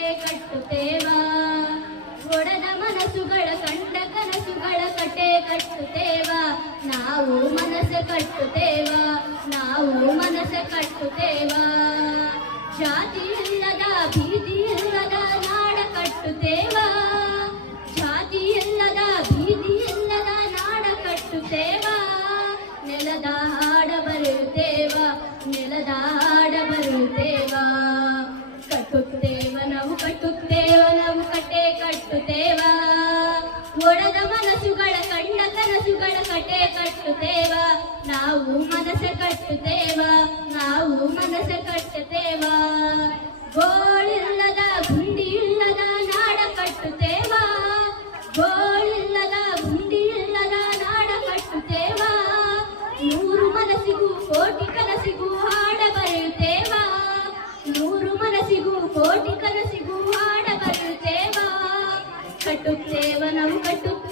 ಕತೆ ಕಟ್ಟುತ್ತೇವ ಒಡೆದ ಮನಸ್ಸುಗಳ ಕಂಡ ಕನಸುಗಳ ಕತೆ ಕಟ್ಟುತ್ತೇವ ನಾವು ಮನಸ್ಸ ಕಟ್ಟುತ್ತೇವ ನಾವು ಮನಸ್ಸ ಕಟ್ಟುತ್ತೇವ ಜಾತಿ ಇಲ್ಲದ ಭೀತಿ ಇಲ್ಲದ ನಾಡ ಕಟ್ಟುತ್ತೇವ ಜಾತಿ ಇಲ್ಲದ ಭೀತಿ ಇಲ್ಲದ ನಾಡ ಕಟ್ಟುತ್ತೇವ ನೆಲದ ಹಾಡ ಬರುತ್ತೇವ ನೆಲದ ಹಾಡ ಬರುತ್ತೇವ ಕಟ್ಟುತ್ತೇವ ನಾವು ಕಟ್ಟುತ್ತೇವ ನಾವು ಕಟ್ಟೆ ಕಟ್ಟುತ್ತೇವ ಒಡೆದ ಮನಸ್ಸುಗಳ ಕಂಡ ಕನಸುಗಳ ಕತೆ ಕಟ್ಟುತ್ತೇವ ನಾವು ಮನಸ್ಸ ಕಟ್ಟುತ್ತೇವ ನಾವು ಮನಸ್ಸ ಕಟ್ಟುತ್ತೇವ ಗೋಳಿಲ್ಲದ ಗುಂಡಿ ಇಲ್ಲದ ನಾಡ ಕಟ್ಟುತ್ತೇವ ಗೋಳಿಲ್ಲದ ಗುಂಡಿ ಇಲ್ಲದ ನಾಡ ಕಟ್ಟುತ್ತೇವ ನೂರು ಮನಸ್ಸಿಗೂ ಕೋಟಿ ಕನಸಿಗೂ ಹಾಡ ಬರೆಯುತ್ತೇವ ನೂರು ಮನಸ್ಸಿಗೂ ಕೋಟಿ ಕನಸಿಗೂ ಹಾಡ ಬರೆಯುತ್ತೇವ ಕಟ್ಟುತ್ತೇವ ನಾವು ಕಟ್ಟುತ್ತೇವ